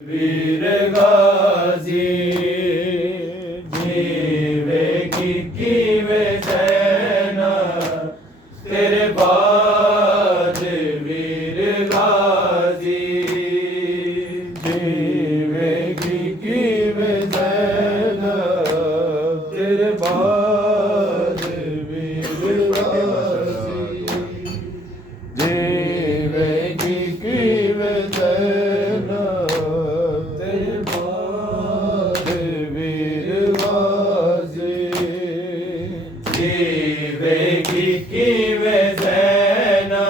वीर गाजी जीवेगी कीवे सेना तेरे बाद वीर गाजी जीवेगी कीवे सेना तेरे बाद वीर गाजी जीवेगी कीवे सेना जीवेगी कीवे सेना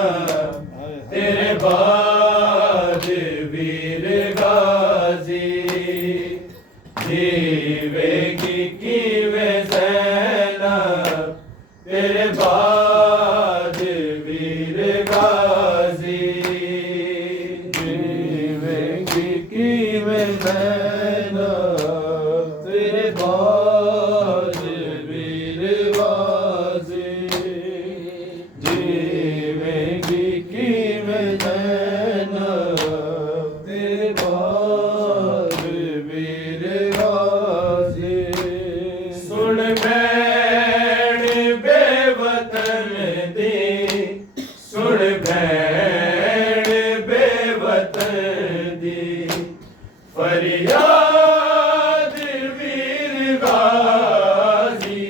तेरे बाद वीर गाजी जीवेगी कीवे सेना तेरे बाद वीर गाजी जीवेगी कीवे सेना तेरे बाद वीर गाजी जीवेगी कीवे सेना तेरे बाद वीर गाजी सुन भैण बेवतन दी सुन भैण बेवतन दी फरियाद वीर गाजी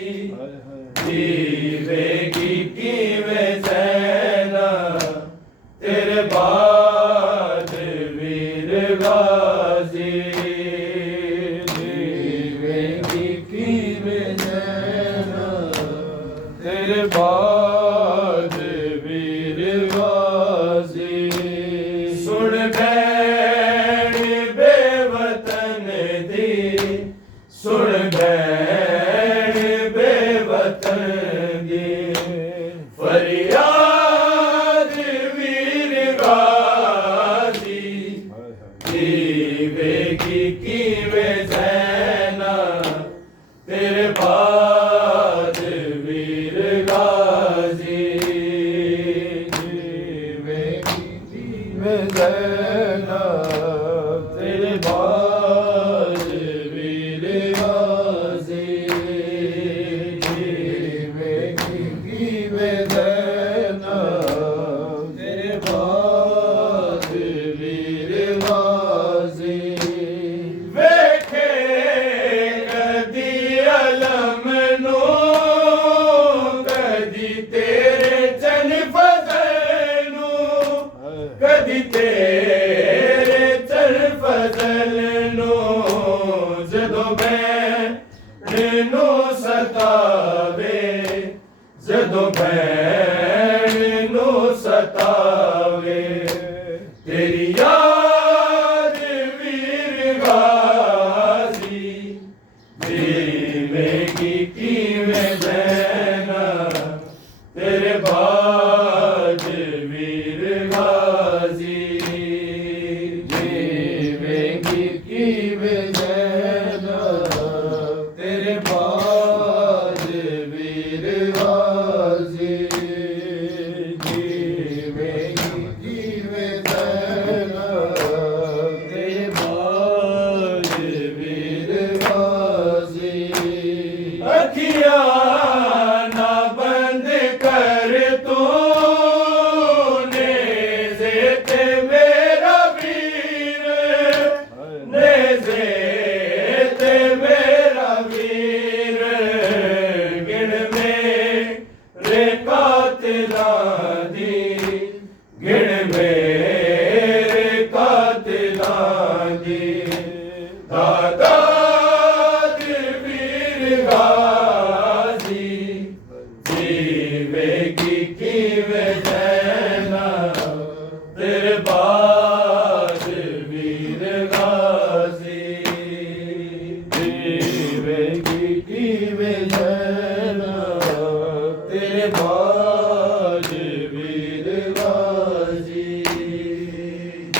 जीवेगी कीवे सेना तेरे बाद वीर गाजी जीवेगी कीवे सेना तेरे बाद वीर गाजी सुन भैण बेवतन दी सुन भैण बेवतन दी फरियाद वीर गाजी जीवेगी कीवे सेना तेरे बाद वीर गाजी जीवेगी कीवे सेना तेरे बाद वीर गाजी जीवेगी कीवे सेना तेरे बाद वीर गाजी वेखे कदी अलम नू कदी तेरे चन फजल नू कदी तेरे चन फजल नू जदों भैण नू सतावे जदों भैण नू सतावे तेरी याद वीर गाजी जीवेगी कीवे सेना तेरे बाद वीर गाजी जीवेगी कीवे सेना तेरे बाद वीर गाजी जीवेगी कीवे सेना तेरे बाद वीर गाजी अखियां ना बंद कर तूने ज़ेते मेरा वीर नेज़े ते मेरा वीर गिण मेरे कातिलां दी गिण मेरे कातिलां दी दादाद वीर गाजी जीवेगी कीवे सेना तेरे बाद वीर गाजी जीवेगी कीवे सेना तेरे बाद वीर गाजी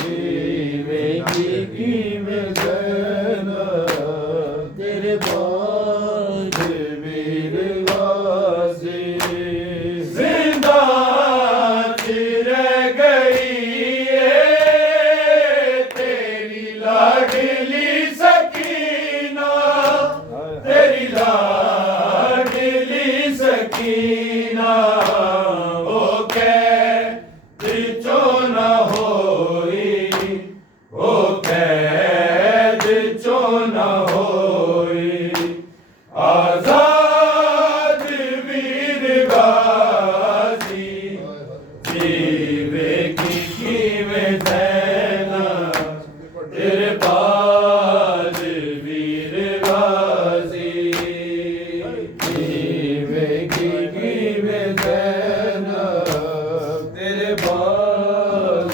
जीवेगी कीवे सेना तेरे बाद वीर गाजी जिंदा रह गई है तेरी ला लाडली सकीना, तेरी लाडली सकीना, ओ कैद चो न होई, ओ कैद चो न होई, आजाद वीर गाजी, जीवेगी कीवें ज़ैना, तेरे बाद वीर गाजी, जीवेगी कीवें ज़ैना, तेरे बाद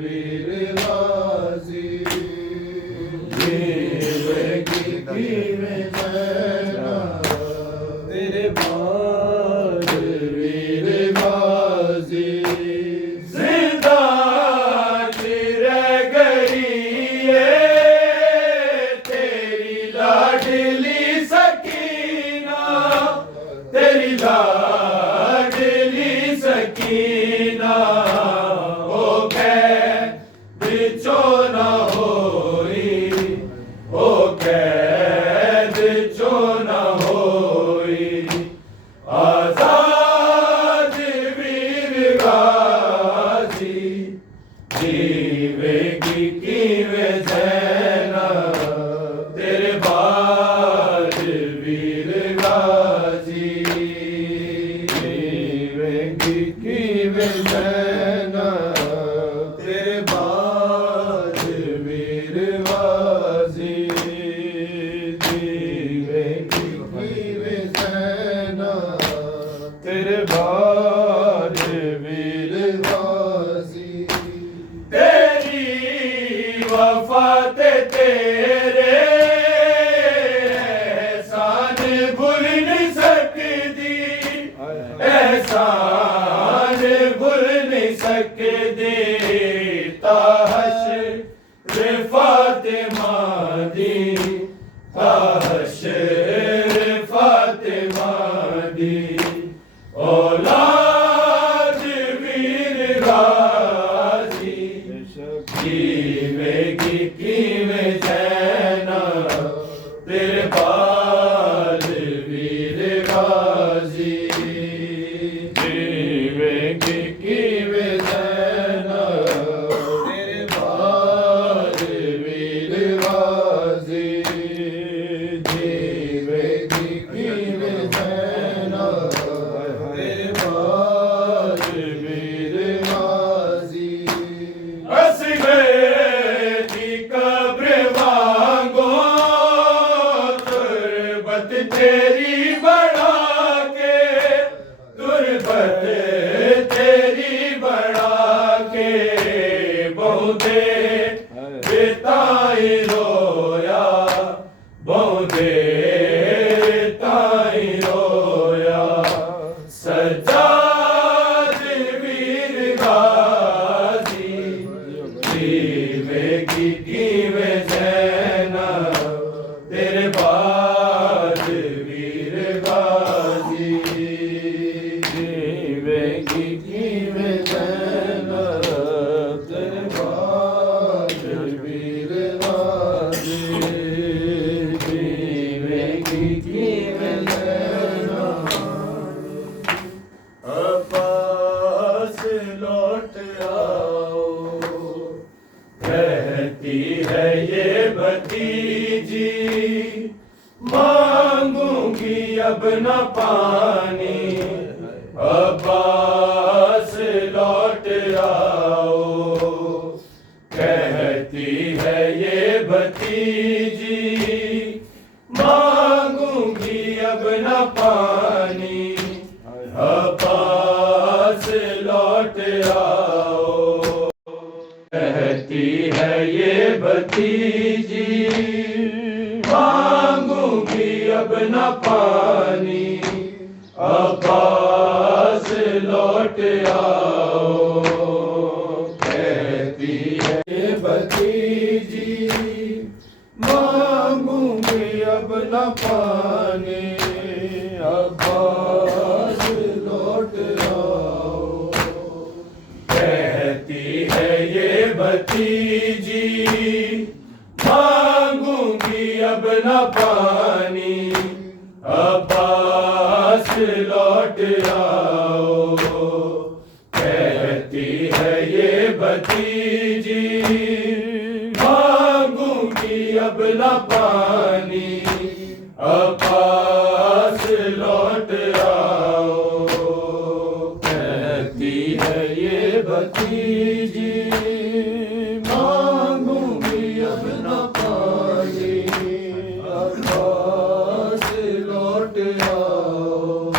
वीर गाजी, जीवेगी कीवें ज़ैना, तेरे बाद वीर गाजी, जिंदा रह गई है तेरी लाडली सकीना, तेरी लाडली सकीना, ओ कैद चो न होई, ओ कैद चो न होई, आजाद वीर गाजी, जीवेगी कीवें ज़ैना, तेरे बाद वीर गाजी, जीवेगी कीवें ज़ैना, तेरे बाद वीर गाजी, जीवेगी कीवें ज़ैना, तेरे बाद वीर गाजी, तेरी वफा ते तेरे एहसान भूल नहीं सकदी, एहसान भूल नहीं सकदी, ताहशर फातिमा दी, ताहशर फातिमा दी, औलाद वीर गाजी, जीवेगी कीवें ज़ैना, तेरे बाद वीर गाजी, जीवेगी कीवें ज़ैना, तेरे बाद वीर गाजी, जीवेगी कीवें ज़ैना, तेरे बाद वीर गाजी, असगरी कब्र वांगो तुरबत तेरी बढ़ा के, तुरबत तेरी बढ़ा के, बहुदे बेताई रोया, बहुदे ताई रोया, सज्जाद वीर गाजी, जीवेगी कीवें ज़ैना, तेरे बाद वीर गाजी, जीवेगी कीवें ज़ैना, तेरे बाद वीर गाजी, जीवेगी कीवें ज़ैना, अब्बास लौट आओ, कहती है ये भतीजी, मांगूंगी अब न पानी, अब्बास लौट आओ, कहती है ये भतीजी, मांगूंगी अब न पानी, अब्बास लौट आओ, कहती है ये भतीजी, मांगूंगी अब न पानी, अब्बास लौट आओ, कहती है ये भतीजी, मांगूंगी अब न पानी, अब्बास लौट आओ, कहती है ये भतीजी, अब न पानी, अब्बास लौट आओ। कहती है ये भतीजी, मांगूंगी अब न पानी, अब्बास लौट आओ। कहती है ये भतीजी, मांगूंगी अब न पानी, अब्बास लौट आओ।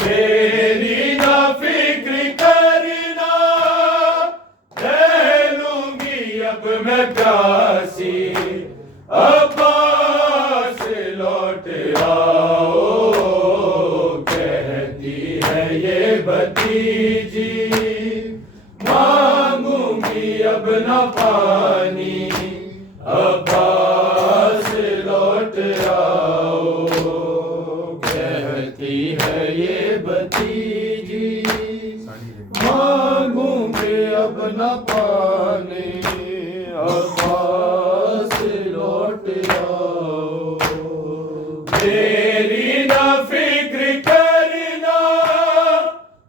मेरी ना फिक्र करना, रह लूंगी अब मैं प्यासी, अब्बास लौट आओ। कहती है ये भतीजी, मांगूंगी अब न पानी, अब्बास लौट आओ। कहती है ये भतीजी, मांगूंगी अब न पानी, अब्बास लौट आओ। मेरी ना फिक्र करना,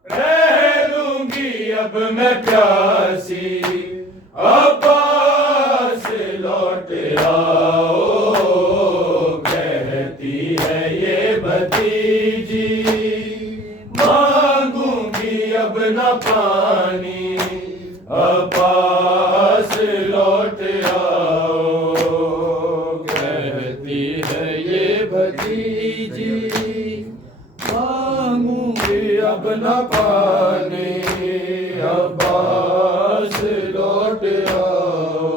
रह लूंगी अब मैं प्यासी, अब्बास लौट आओ। कहती है ये भतीजी, मांगूंगी अब न पानी, अब्बास लौट आओ। कहती है ये भतीजी, मांगूंगी अब न पानी, अब्बास लौट आओ।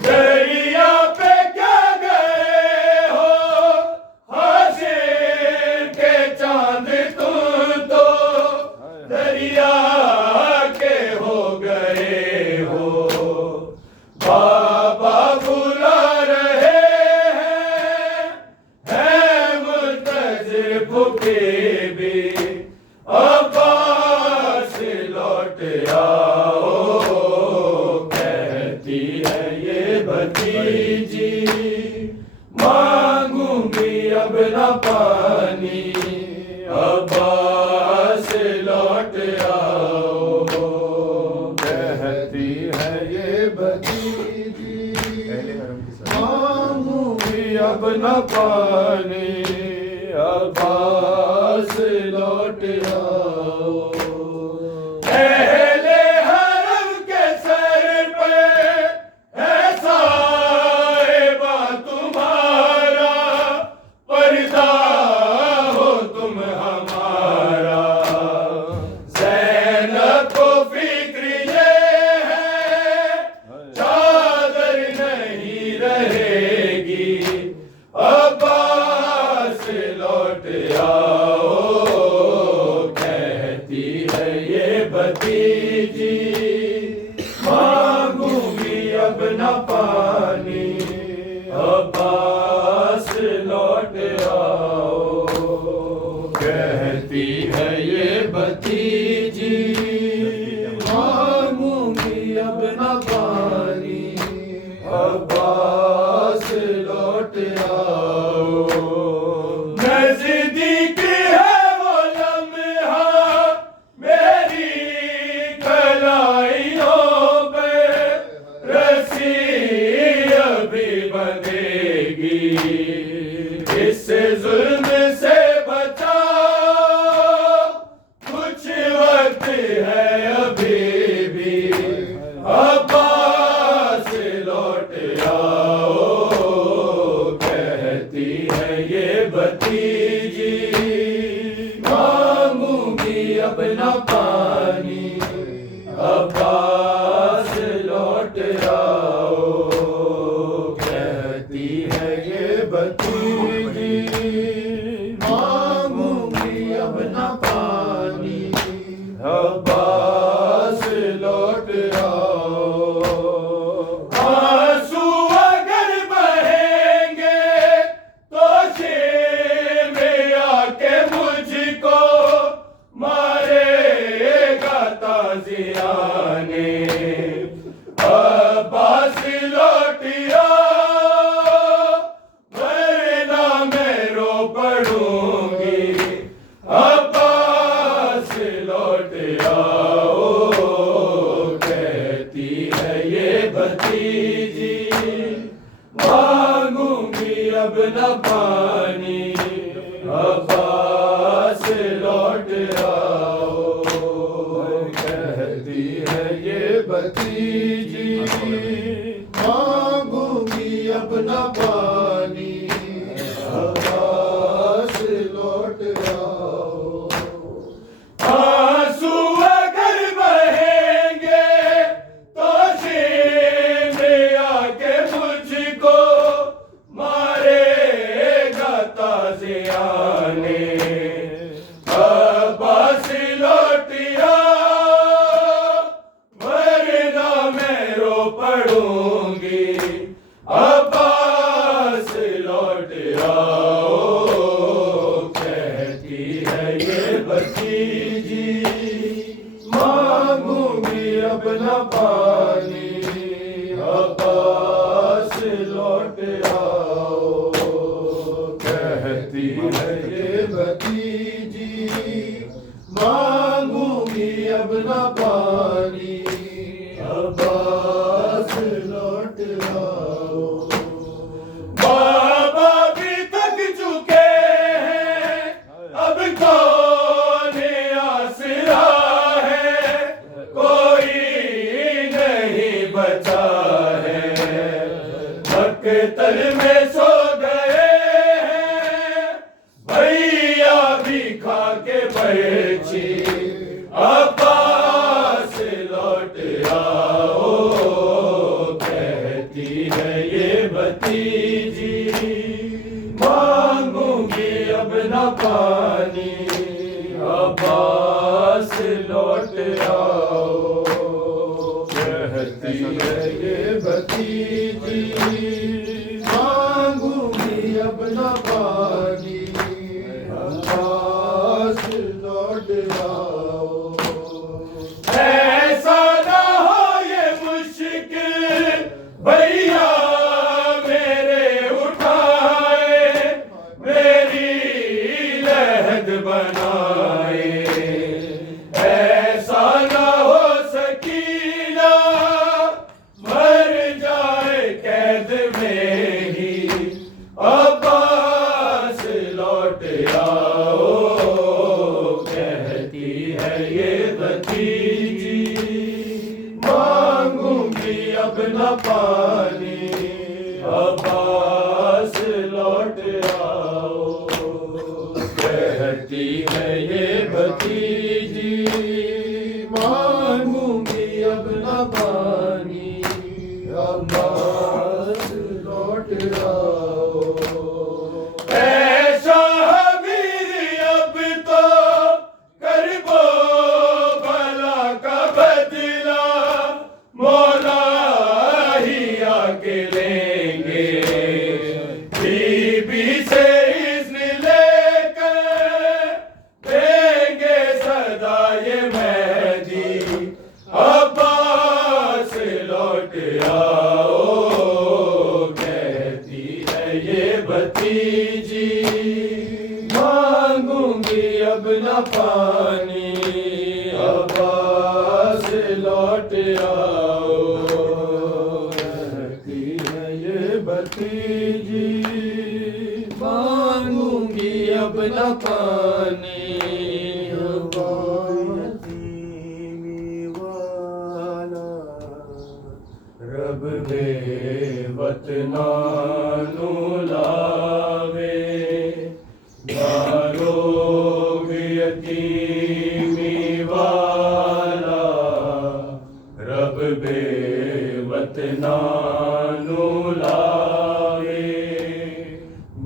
दरिया पे क्या गए हो, हाशिर के चांद तुम तो, दरिया के हो गए हो। बाबा बुला रहे हैं मुल्तज़िर भूखे भी, अब्बास लौट आओ। कहती है ये भतीजी, मांगूंगी अब न पानी, अब्बास लौट आओ। कहती है ये भतीजी, मांगूंगी अब न पानी, अब्बास लौट आओ। अहले हरम के सर पे है साहिबा तुम्हारा, पर्दा हो तुम हमारा। ज़ैनब को फिक्र ये है, चादर नहीं रहेगी, अब्बास लौट आओ। कहती है ये भतीजी, मांगूंगी अब न पानी, अब्बास लौट आओ। कहती है ये भतीजी, मांगूंगी अब न पानी, अब्बास लौट आओ। नज़दीक है वो लम्हा, मेरी कलाइयों पे रस्सी अभी बंधेगी। इस जुल्म से बचाओ, कुछ वक्त है अभी भी, अब्बास लौट आओ। कहती है ये भतीजी, मांगूंगी अब न पानी, अब्बास लौट आओ। कहती है ये भतीजी, जी, मांगूंगी अब न पानी, अब्बास लौट आओ। कहती है ये भतीजी, मांगूंगी अब न पानी, अब्बास लौट आओ। आंसू अगर बहेंगे तो शेर आके मुझको मारेगा ताज़ियाने। अब्बास लौट आओ, वरना मैं रो पड़ूंगी। अब्बास लौट आओ, कहती है ये भतीजी, मांगूंगी अब न पानी, अब्बास लौट आओ। कहती है ये भतीजी, मांगूंगी अब न पानी, अब्बास लौट आओ। बाबा भी थक चुके हैं, अब कौन आसरा है, कोई नहीं बचा है। मक्तल में सो गए हैं, भैया भी खा के बर्छी। अब्बास लौट आओ, कहती है ये भतीजी, मांगूंगी अब न पानी, अब्बास लौट आओ। कहती है ये भतीजी, मांगूंगी अब न पानी, अब्बास लौट आओ। ऐसा ना हो ये मुश्किल, भैया मेरे उठाए, मेरी लहद बनाए। ऐसा ना हो सकीना मर जाए कैद में ही। अब्बास लौट आओ, कहती है ये भतीजी, मांगूंगी अब न पानी, अब्बास लौट आओ। कहती है ये भतीजी, मांगूंगी अब न पानी, अब्बास लौट आओ। ऐसा हमीर अब तो कर वो भला का बदला, मौला ही आके लेंगे। बीबी से इज़्न लेकर देंगे सदा ये मेहदी। अब्बास लौट आओ, कहती है ये भतीजी, मांगूंगी अब न पानी, अब्बास लौट आओ। कहती है ये भतीजी, मांगूंगी अब न पानी, रब दे वतनानु लावे, दारोग यतीमी वाला। रब दे वतनानु लावे,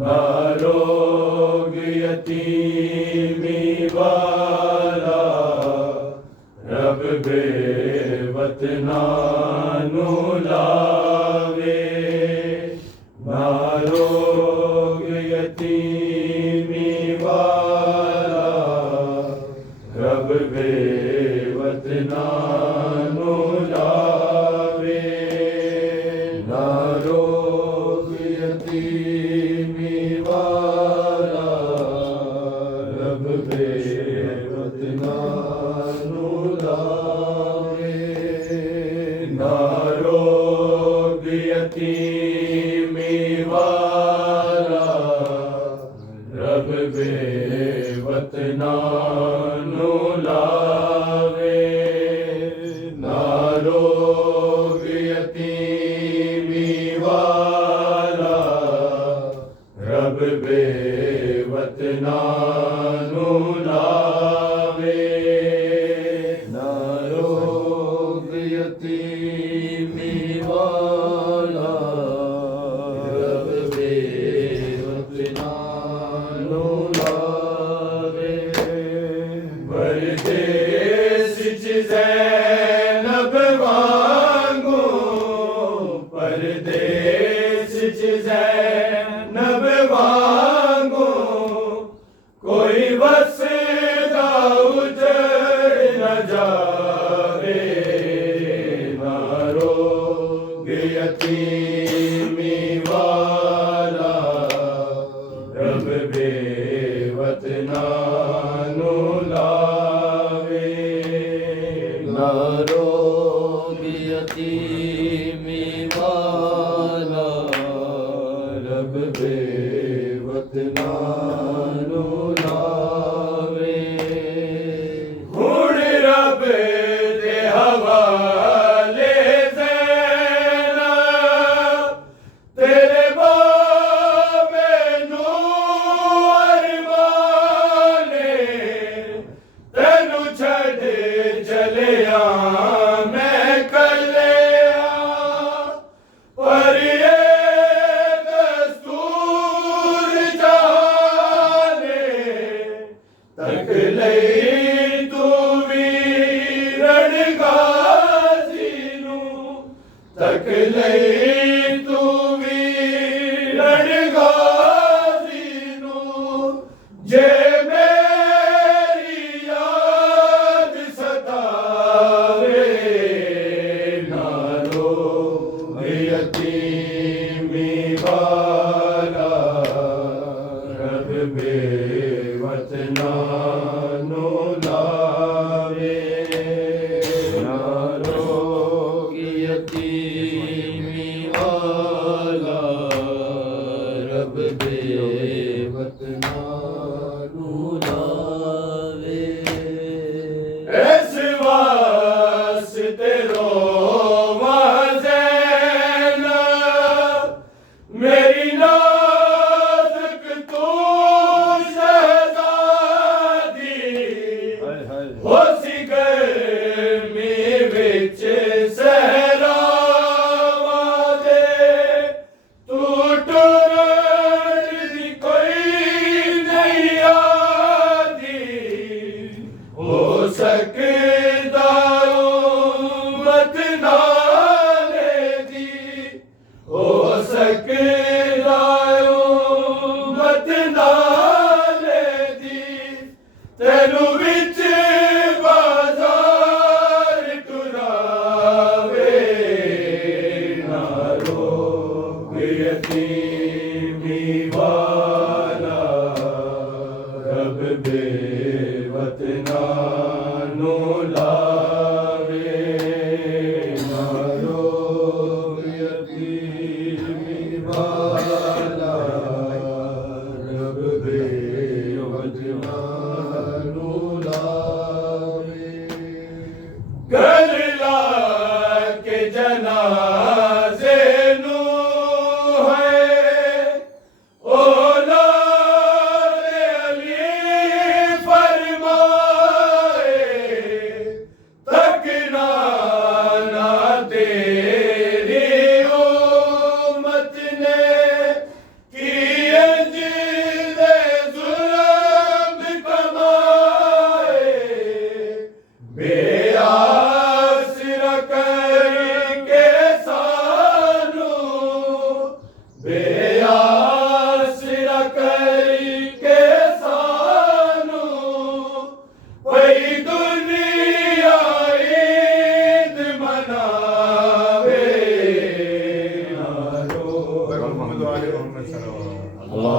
दारोग यतीमी वाला। रब दे वतनानु लावे, दारोग यतीमी वाला। रब दे वतनानु लावे, दारोग यतीमी वाला। रब दे वतनानु लावे, दारोग यतीमी वाला रब बेवतना नु लावे ना रोग यतीमी वाला रब बेवतना नु लावे ना रोग यतीमी वाला रब बेवतना नु लावे परदेस च ज़ैनब वांगू परदेस च ज़ैनब वांगू कोई वसदा उजड़ न जावे ना रोग यतीमी वाला रब बेवतना नु लावे ना रोग यतीमी वाला रब बेवतना नु लावे हुण रब दे हवाले ज़ैनब तेरे बाबे नूर माने तेनू छड़ चलिया मैं कलिया पर ये दस्तूर जाने तक लई तू वीरण गाजी नू तक लई तू वीरण गाजी नू जे मेरी याद सतावे ना रोग यतीमी वाला रब बेवतना नु लावे ना रोग यतीमी वाला रब बेवतना नु लावे इस वास्ते रोवा ज़ैनब मेरी नाज़ुक तू शहज़ादी होसी गर्मी विच सहरावां दे तू टुरन दी कोई नहीं आदी हो सकदा उम्मत नाले दी हो सकदा उम्मत नाले दी तेनू विच बाजार टुरावे ना रोग यतीमी वाला रब बेवतना नु लावे ना रोग यतीमी वाला रब बेवतना नु लावे गल ला के जनाजे नू है औलाद अली फरमाए तकना ना तेरी उम्मत ने किए जिंदे जुल्म कमाए बेआसरा करके सानू बेआसरा करके सानू कोई दुनिया ईद मनावे ना रो मोहम्मद वाले मोहम्मद सल्लल्लाहु अलैहि वसल्लम। अल्लाह